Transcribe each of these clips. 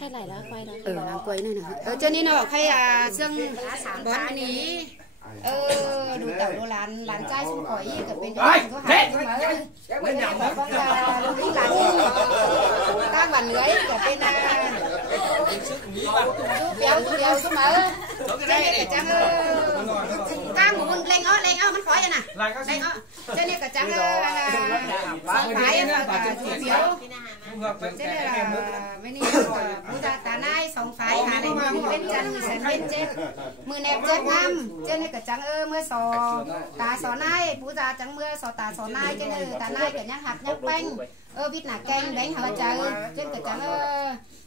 khai lại đó quay đó làm quấy này nè cho nên là khai dương bón ní đủ tàu đồ làn trai xuống khỏi cả bên đó có hai cái mà vâng là lý là các bạn lưới cả bên béo số mở cho nên cả trắng các một lên óมันkhỏi nè lên ó cho nên cả trắng phải và chủ yếu cho nên là mấy này bố già tà nai sống phải hà này bên chân sân bên trên mưa nẹp chết năm cho nên cả trắng mưa sò tà sò nai bố già trắng mưa sò tà sò nai cho nên tà nai cả nhắc hạt nhắc bánh vít nà canh bánh hở trời trên cả trắng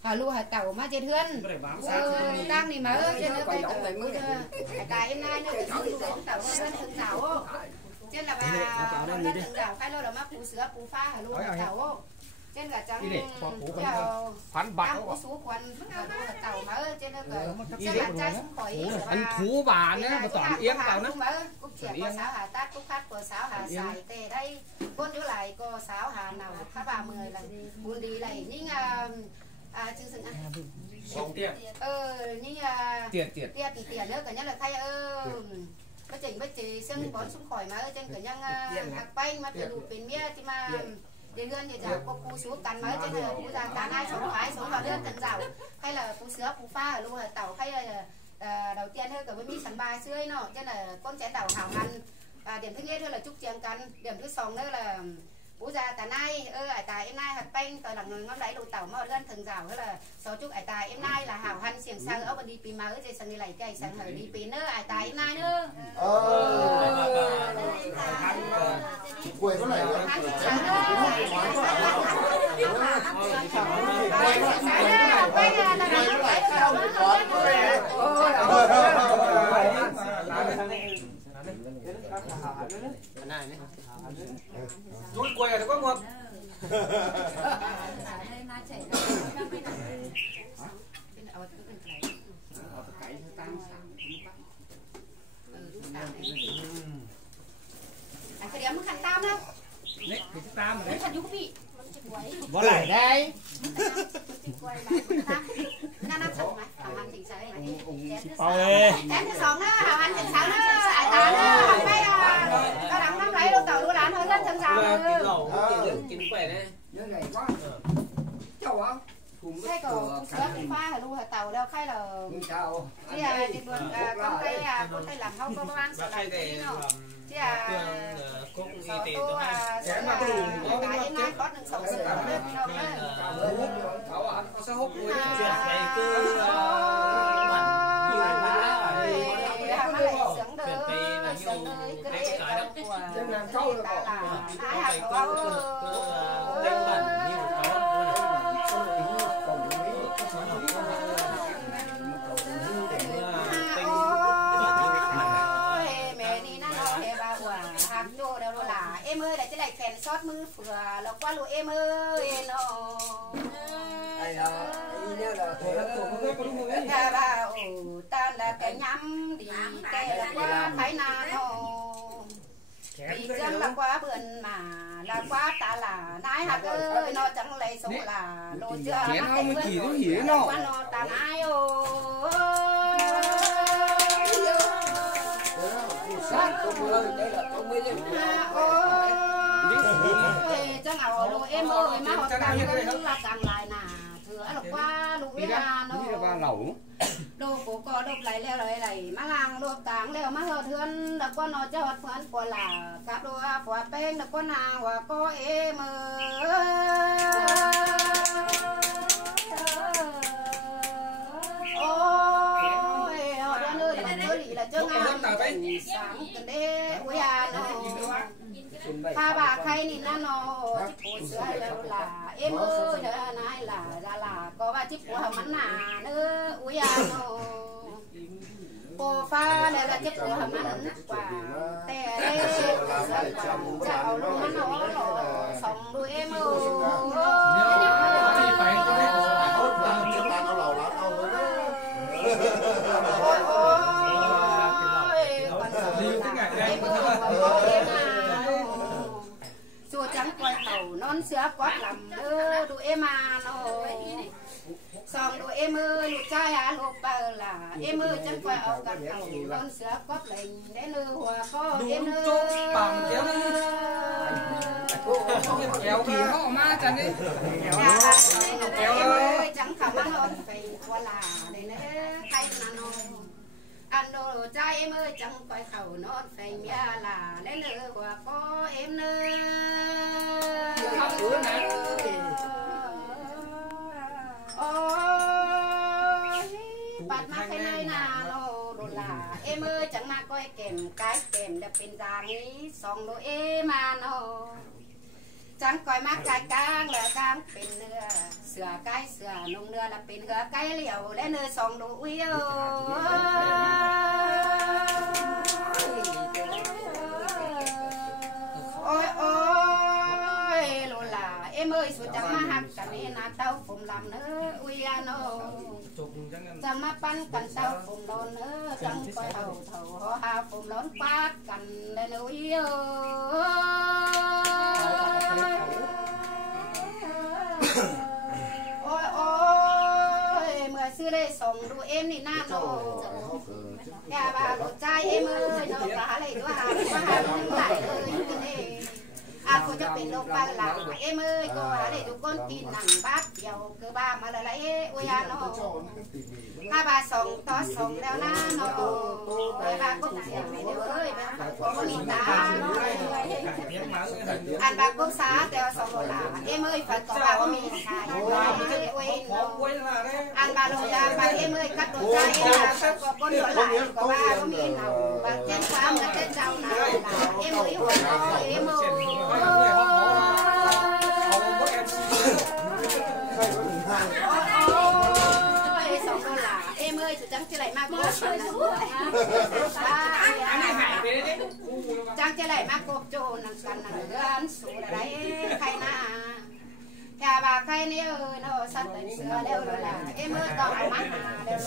hà lu hà tàu mà trên hươn đang thì mà trên nó cây tàu cái em nay nó cái tàu nó thường tàu trên là bà nó thường tàu khai lô là má củ sữa củ pha hà lu hà tàu trên cả trắng phán bạc số quần tàu mà trên nó trên là trái xuống khỏi anh thú bà nữa mà toàn yếm vào nữa cúc chè có sáo hà tát cúc phát có sáo hà xài tê đây con chỗ lại có sáo hà nào khá 30 là buồn đi này nhưng chứ sừng nhưng tiền nữa cả nhất là thay có chỉnh với chị xương bón xuống khỏi mà trên cả nhân hạt bánh mà bị đủ bên mía thì mà để gân thì chả có cú xuống cắn mới trên là cú già cắn ai sống phải sống vào nước tận rào hay là cú sữa cú pha ở luôn là tàu hay là đầu tiên hơn cả với mi sắn bài xưa ấy nọ trên là con chén đào hảo ăn điểm thứ nhất là chúc chiang cắn điểm thứ sòng nữa là bố già tà nai ải tài em nai hạt bánh tôi là người ngon đấy đồ tàu mà gân thường rào hay là số chúc ải tài em nai là hảo hăn xiềng sang ở bên đi pì mà ở đây sang đi lại cây sang hở đi pì nữa ải tài em nai nữa quay có này rút quay là có một cái điểm khăn tam đâu đấy thì tam đấy khăn giúp vị võ lại đây năm sống mà hảo hành tỉnh sới này chén thứ sòng đó hảo hành tỉnh sới đó ải tá đó học bay nó đóng năm lấy đâu tàu luôn đán hơn rất chân sao kín khỏe đấy hay có sữa pha ở luôn tàu đâu khai là thì thì luôn con tay làm không có mang sợ làm cái nào thì số tô cái nay có đừng sầu sữa nữa không em ơi lại cái này kèn sót mưa phừa là qua lụa em ơi nó ta là cái nhắm đi cái là qua thái na nó đi chân là qua vườn mà là qua ta là nái hạt ơi nó chẳng lấy số là đồ chưa qua nó ta nái ơi chẳng nào đồ em ơi má họ càng là càng lại nà thừa là qua lũ là nó đồ cổ cò độc lại leo lại má làng đồ tảng leo má hờ thương là con nó cho hot phấn của là các đồ của bên là con nào và có em ôi họ đang nơi là chơi lì là chơi ngang sáng cần đê ui nó pha bà khay này nó chiếc sữa là em ơi này là ra là có ba chiếc của hầm mắn nà nữa ui nó cô pha này là chiếc của hầm mắn quả tè đây chào luôn mắn nó sống đuôi em ơi chùa trắng quay thầu non sữa quát làm đứa tụi em nó xong em ơi lụt trai à lụt bờ là em ơi chẳng phải ở gần cầu con sữa cóp lệnh để lừa hòa có em ơi kéo thì họ ma chẳng đi kéo ơi chẳng khả năng hơn phải qua là để nó thay là nó ăn đồ trai em ơi chẳng phải khẩu nó phải mía là để lừa hòa có em nơi không ứa nè bạt má cái này là nó đồ là em ơi chẳng mà coi kèm cái kèm đãเป็นgiang ấy song đồ em mà nó chẳng coi má cái cang là cangเป็นเนื้อเสือไก่เสือนงเนื้อlàเป็นเนื้อไก่เหลียวและเนื้อสองđồ yêu ôi ôi đồ là em ơi số chẳng mà học cả nên là tao phụng làm nữa ui ano chẳng mà pan cần tao phụng đòn nữa chẳng coi thầu thầu họ hà phụng đón phát cần lên ui ôi ôi mưa xưa đây sống đủ em đi na nó nhà bà lột trai em ơi nó cá này nó hà lại ơi à cô choเป็นโรคบ้าหลังเอ็มเอ้ยก็หาได้ทุกคนกินหนังบ้าเกี่ยวคือบ้ามาเลยเอ้ยอุ้ยอ่ะเนาะถ้าบ้าส่งต่อส่งแล้วนะเนาะเอ้ยบ้าก็เสียไปเด้อเอ้ยบ้าก็มีตาอันบ้าก็สาแต่ส่งหลาเอ็มเอ้ยฝันก็บ้าก็มีชายอุ้ยเนาะอันบ้าลงยาบ้าเอ็มเอ้ยกัดตัวใจนะก็คนหลายก็บ้าก็มีเนาะบ้าแจ้งความแล้วแจ้งเจ้าหน้าเอ็มเอ้ยหัวเนาะเอ็มเอ้ยsòng đô là em ơi chẳng chơi lại ma cốp chẳng chơi lại ma cốp trồn nằm cằn nằm gan sủ đấy khay na nhà bà khay nè ơi nó sắt đèn sữa leo là em ơi tao má hà leo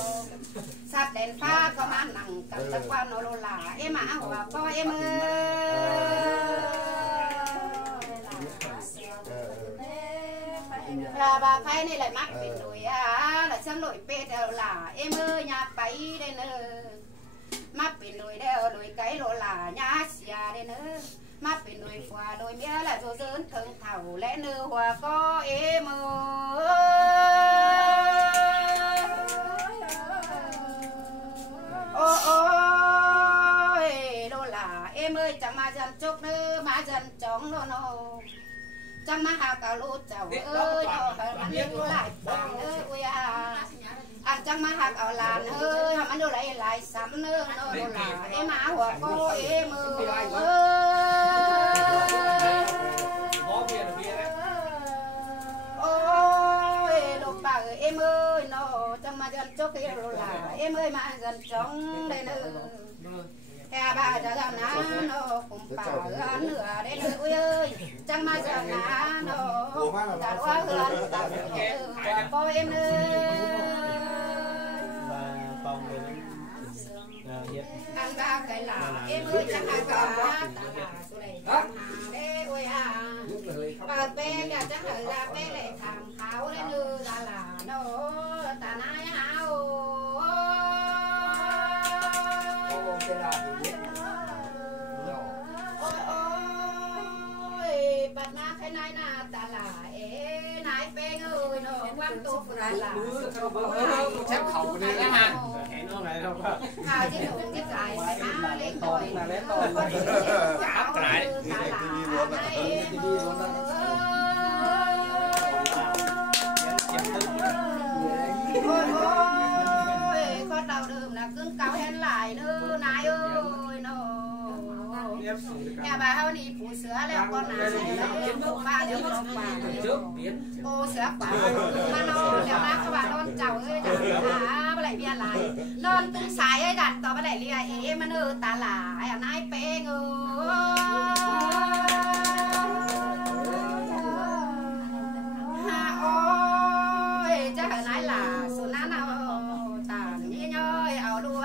sắt đèn pha có má nặng cầm tắc qua nó là em á hòa có em ơi là bà khay này lại mắc biển nồi à là xem nồi pê đều là em ơi nhà bấy đây nữa mắc biển nồi đều nồi cái lộ là nhà xìa đây nữa mắc biển nồi phòa nồi mía là rồi dớn thường thảo lẽ nư hòa có em ơi ôi lộ là em ơi chẳng mà dần chốc nữa mà dần chóng nó chẳng mà hà cả lũ cháu ơi nó phải ăn đi lại bằng ơi ui à ăn chẳng mà hà cả làn ơi hàm ăn đồ lại sắm nữa nó đồ là em á hòa cô em ơi ôi đồ bà ơi em ơi nó chẳng mà dần chốc cái đồ là em ơi mà dần chóng đây nữa nhà bà cho rằng nó cũng bảo ăn nửa đấy nữa ui ơi chẳng mà giờ nó đã quá hơn có em ơi ăn ba cái là em ơi chẳng hạn cả đấy ui à bà bé nhà chắc là bé lại thảm tháo đấy nữa là nó ta nái hao ôi bát na cái này na ta là nái bé ơi nó quan tu phụ là chắc khẩu này đó ha hào chứ đụng cái dài phải má lên tôi áp lại ôi con đầu đường là cứng cao hen lại nữa nái ơi nó nhà bà hao đi phụ sữa leo con nào lấy ba đứa con bà cô sữa quả mà nó leo ra các bà non chầu ơi đã bà lại bia lại non tung xài ấy đặt tao bà lại lia em mà nơ ta là ai nái bé ngơ ôi chắc là nái là số ná nào tàn như nhơi ảo đua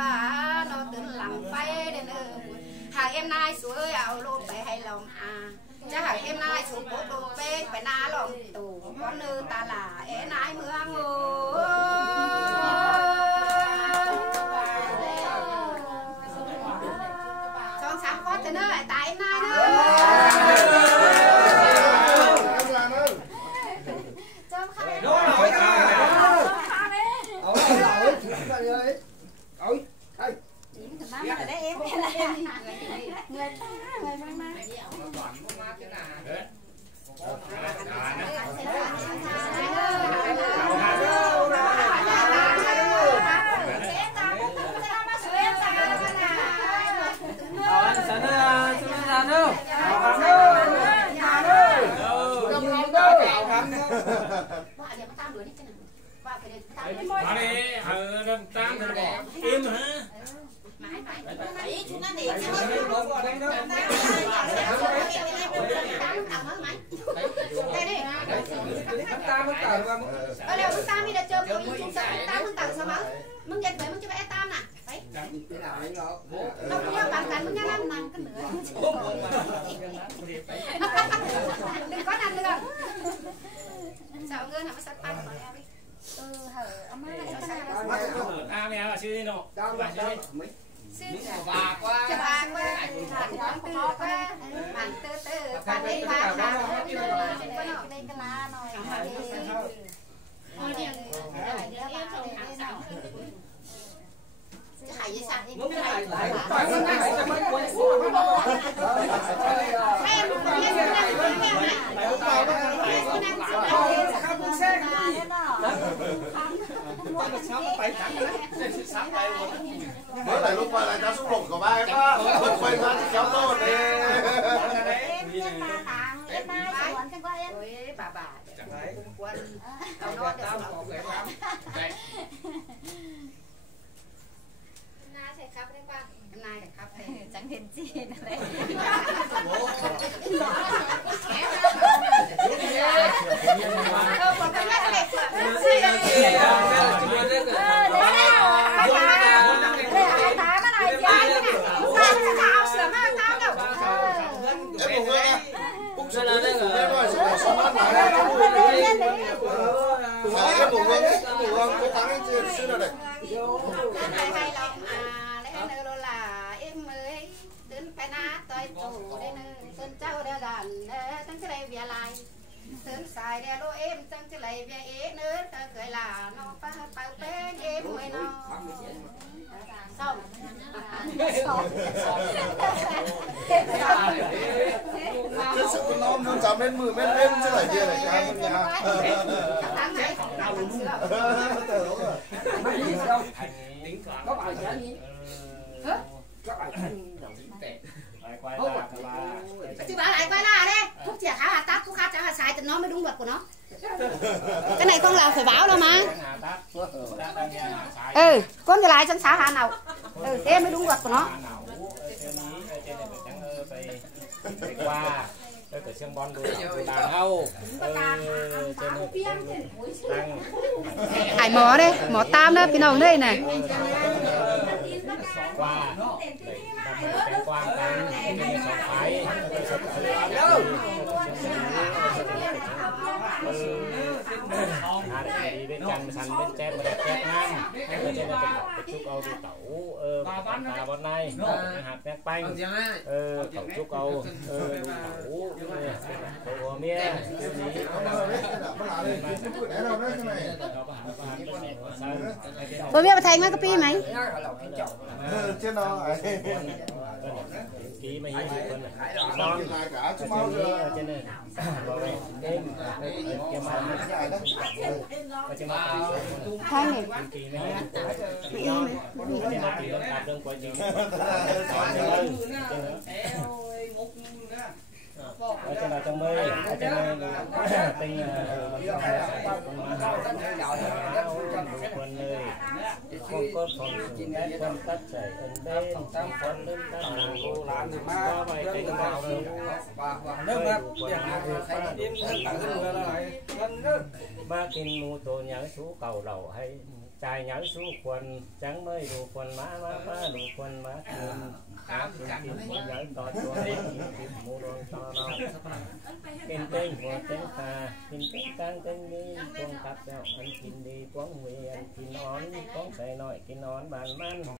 nó từng làm phay đến hàng em nay suối ảo lô phải hay lòng à chắc hàng em nay xuống cố đồ pe phải ná lòng tủ con nơ ta là é nái mưa ngô มึงยันไปมึงจะไปตามน่ะไปต้องเรียกกันมึงยังนั่งนั่งกันเหนือđừng có nằm được sao ngơ làm sao tan rồi hở ông à mẹ là sư nọ bà sư bà qua bà qua bạn tư qua bạn tư bạn đi ba hàng đây cái lá rồi hãy gì sao em mới lại lúc qua lại cháu xúc lục của ba em á quay ra thì kéo tôi đi bà quân ông nói được nay là khắp đây chẳng hiện chi này phải ná tới chủ đây nè tên cháu đây đàn tăng cái này về lại tên xài đây lô em tăng cái này về ế nữa ta cười là nó pa pa tên em mới nó xong cái sự con nom nó dám lên 10 mét lên chứ lại kia này cái con nhà tháng này có bài gì gì các bạn chị bảo lại quay lại đây thuốc chè khá là tát thuốc khác chả là xài thì nó mới đúng luật của nó cái này con làm phải báo đâu mà con cái lại trong xã hà nào thế mới đúng luật của nó qua cái xương bon đàn hâu hải mỏ đây mỏ tam đó cái nòng đây này qua quang cái sòng phái đi bên cạnh sành bên trên mà đẹp chết ngang bên trên là chúc câu đi tẩu bà bọn này hạt nét banh tẩu chúc câu tẩu tẩu mía tôi biết thành mấy cái pi mày trên đó ký mấy con non cả chú máu trên này thanh này ở trên là trong mây ở trên tinh quân nơi con cốt con con cắt chảy ấn bên tam con lên tam hàng cô làm thì ba bài tinh vào nước ba kinh mù tổ nhớ chú cầu đầu hay trai nhớ chú quần trắng mới đủ quần má đủ quần má nhớ to cho mù đôi to nó kinh tinh của tinh ta kinh tinh tăng tinh đi con cắt theo anh kinh đi quán mì anh kinh nón con say nội kinh nón bàn man